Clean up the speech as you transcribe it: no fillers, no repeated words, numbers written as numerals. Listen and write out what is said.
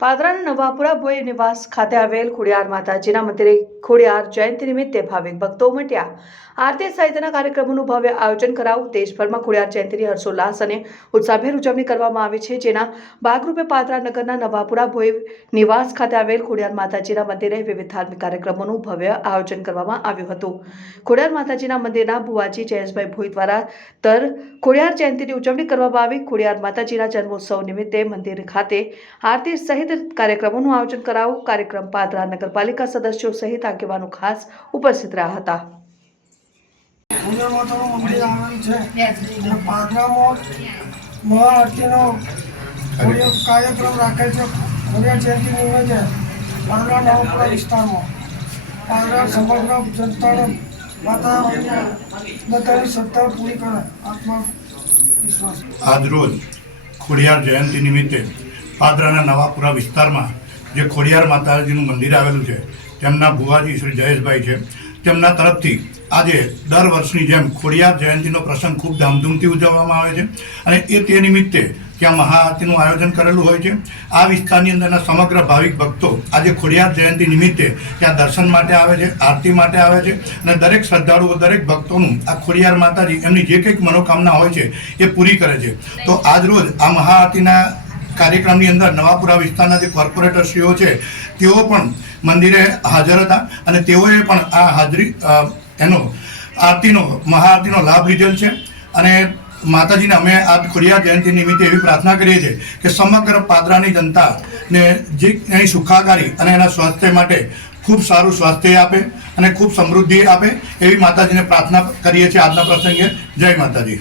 પાદરાના નવાપુરા ભોઈ નિવાસ ખાતે આવેલ ખોડિયાર માતાજીના મંદિરે ખોડિયાર જયંતિ નિમિત્તે ભાવિક ભક્તો ઉમટ્યા. આરતી સહિતના કાર્યક્રમોનું ભવ્ય આયોજન કરાયું. દેશભરમાં ખોડિયાર જયંતિની હર્ષોલ્લાસ અને ઉત્સાહભેર ઉજવણી કરવામાં આવે છે, જેના ભાગરૂપે પાદરા નગરના નવાપુરા ભોઈ નિવાસ ખાતે આવેલ ખોડિયાર માતાજીના મંદિરે વિવિધ ધાર્મિક કાર્યક્રમોનું ભવ્ય આયોજન કરવામાં આવ્યું હતું. ખોડિયાર માતાજીના મંદિરના ભુવાજી જયેશભાઈ ભોઈ દ્વારા દર ખોડિયાર જયંતિની ઉજવણી કરવામાં આવી. ખોડિયાર માતાજીના જન્મોત્સવ નિમિત્તે મંદિર ખાતે આરતી સહિત કાર્યક્રમોનું આયોજન કરાયું. કાર્યક્રમ પાદરા નગરપાલિકા સદસ્યો સહિત આગેવાનો ખાસ ઉપસ્થિત રહ્યા હતા. મંદિર આવેલું છે પાદરામાં મહાઆરતીનો કાર્યક્રમ રાખેલ છે. ખોડિયાર જયંતિ નિમિત્તે પાદરા નવાપુરા વિસ્તારમાં પાદરા સમગ્ર જનતાને બધાની શ્રદ્ધા પૂરી કરે આત્મવિશ્વાસ. આજરોજ ખોડિયાર જયંતિ નિમિત્તે પાદરાના નવાપુરા વિસ્તારમાં જે ખોડિયાર માતાજીનું મંદિર આવેલું છે તેમના ભુવાજી શ્રી જયેશભાઈ છે, તેમના તરફથી આજે દર વર્ષની જેમ ખોડિયાર જયંતિનો પ્રસંગ ખૂબ ધામધૂમથી ઉજવવામાં આવે છે અને તે નિમિત્તે ત્યાં મહાઆરતીનું આયોજન કરેલું હોય છે. આ વિસ્તારની અંદરના સમગ્ર ભાવિક ભક્તો આજે ખોડિયાર જયંતિ નિમિત્તે ત્યાં દર્શન માટે આવે છે, આરતી માટે આવે છે અને દરેક શ્રદ્ધાળુઓ, દરેક ભક્તોનું આ ખોડિયાર માતાજી એમની જે કંઈક મનોકામના હોય છે એ પૂરી કરે છે. તો આજરોજ આ મહાઆરતીના કાર્યક્રમની અંદર નવાપુરા વિસ્તારના જે કોર્પોરેટરશ્રીઓ છે તેઓ પણ મંદિરે હાજર હતા અને તેઓએ પણ આ હાજરી મહાઆરતીનો લાભ લીધેલ છે. અને માતાજીને અમે આ ખોડિયાર જયંતિ નિમિત્તે એવી પ્રાર્થના કરીએ છીએ કે સમગ્ર પાદરાની જનતાને જે એની સુખાકારી અને એના સ્વાસ્થ્ય માટે ખૂબ સારું સ્વાસ્થ્ય આપે અને ખૂબ સમૃદ્ધિ આપે એવી માતાજીને પ્રાર્થના કરીએ છીએ આજના પ્રસંગે. જય માતાજી.